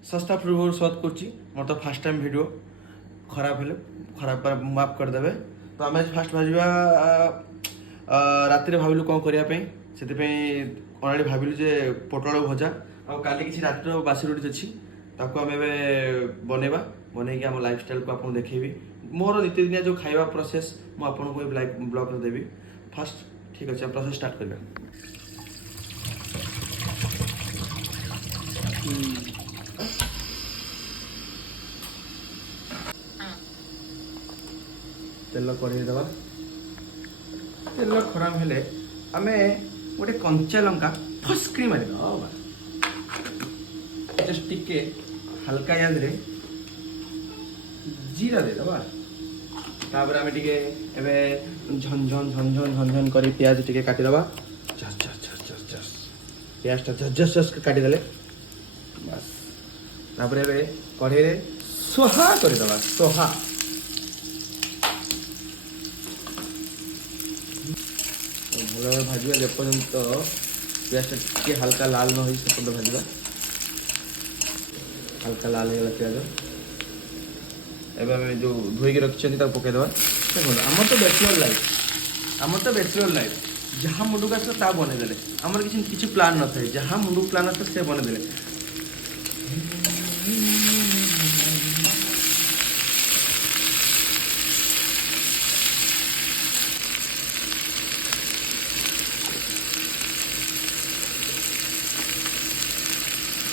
सस्ता पूर्व स्वाद कर मोर तो फास्ट टाइम वीडियो खराब हेले खराब माफ करदे। तो आम फास्ट भाजवा राति भाविलु कौन करने से अलरेडी भाविलु जे पोटल भजा आ काली किसी रातिर बासी रुटी अच्छी ताको आम बनवा बनईकि आम लाइफस्टाइल को आपको देखेबी मोर नीतिदिनिया जो खाଇବା प्रोसेस मुझे ब्लॉग देवी। फास्ट ठीक अच्छे प्रोसेस स्टार्ट करवा। तेल कड़े दवा तेल खराब हेले आमे गोटे कंचा लंका फस्क्री मारिद जस्ट टिके हल्का याद रे जीरा दे दवा। तापर आमे टिके एबे झनझन झनझन झनझन करी प्याज टिके काटी दवा। जस जस जस जस जस प्याज टा जस जस जस काटी देले बस। तापर एबे कढ़े रे सोहा करी दवा सोहा। भल भाजवा जेपर्यंत प्याज टे हल्का लाल न हो सेपर्यंत भाजवा। हल्का लाल हो प्याज एवं जो धोईक रखी पकईदे। देखो आम तो बैचलर लाइफ जहाँ मुंडक आस बनईदे आमर किसी प्लान न था जहाँ मुंडक प्लान आस से बनईदे।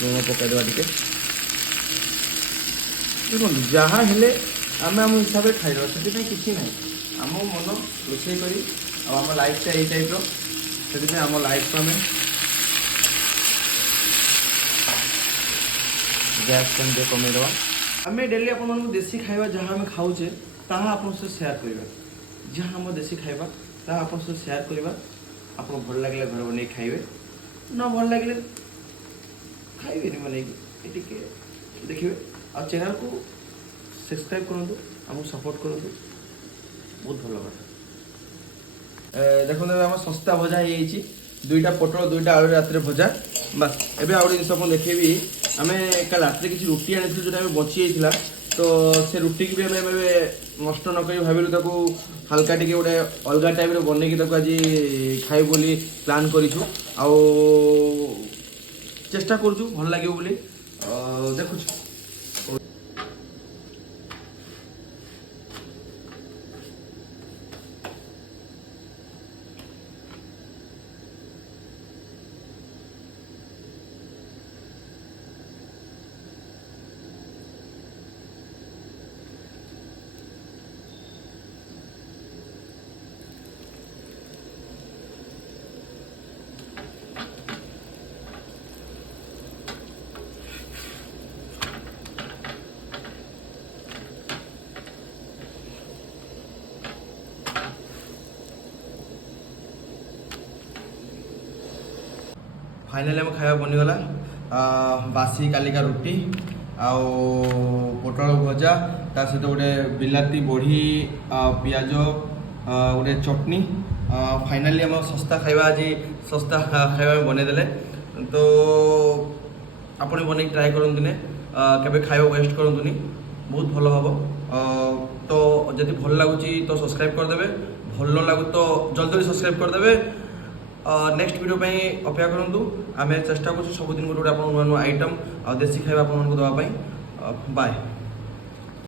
लुण पकईदे टे देखो जहाँ हेले आम आम हिसाब से खाई से किसी ना आम मन रोषे करी आम लाइफटा यही टाइप से आम लाइफ को आम गैस केमती कमेदवा। आम डेली आप देसी खाଇବା जहाँ आम खाऊे ताहा आप सेयार करवा जहाँ आम देसी खाଇବା ताहा आप सेयार करवा। आप भल लगे घर बन खाइबे न भल लगे खाइबे बन देखिए आ चैनल को सब्सक्राइब करूँ आमको सपोर्ट करूँ बहुत भल बात। देखो आम सस्ता भजा हो दुईटा पोटल दुईटा आलू रात भजा बस। एबे आउ जिन आप देखेबी आम कल रात किसी रुटी आनी जो बची जाता तो से रुटी की भी आम नष्ट नक भाविलु ताको हल्का टे गोटे अलग टाइप बनईकि आज खाई बोली प्लान करूँ आ चेष्टा करूँ भल लगे बोली देखु। फाइनाली आम खाଇବା बनीगला बासी कालिका रुटी आउ पोटल भजा ता सहित गोटे बिलाती बड़ी पियाज गोटे चटनी। फाइनाली आम सस्ता खाଇବା आज सस्ता खाଇବା बनईदे तो आपड़ बन ट्राए करूँ दिने केबे खाଇବା वेस्ट करूँ बहुत भल हम। तो जदि भल लगुच तो सब्सक्राइब करदे भल न लगू तो जल्दी जल्दी सब्सक्राइब करदे। नेक्स्ट वीडियो अपेक्षा करूँ आम चेष्टा कर सबुदिन गोटे गोटे नुआ नुआ आइटम आ देसी खाଇବା आप दवाई। बाय।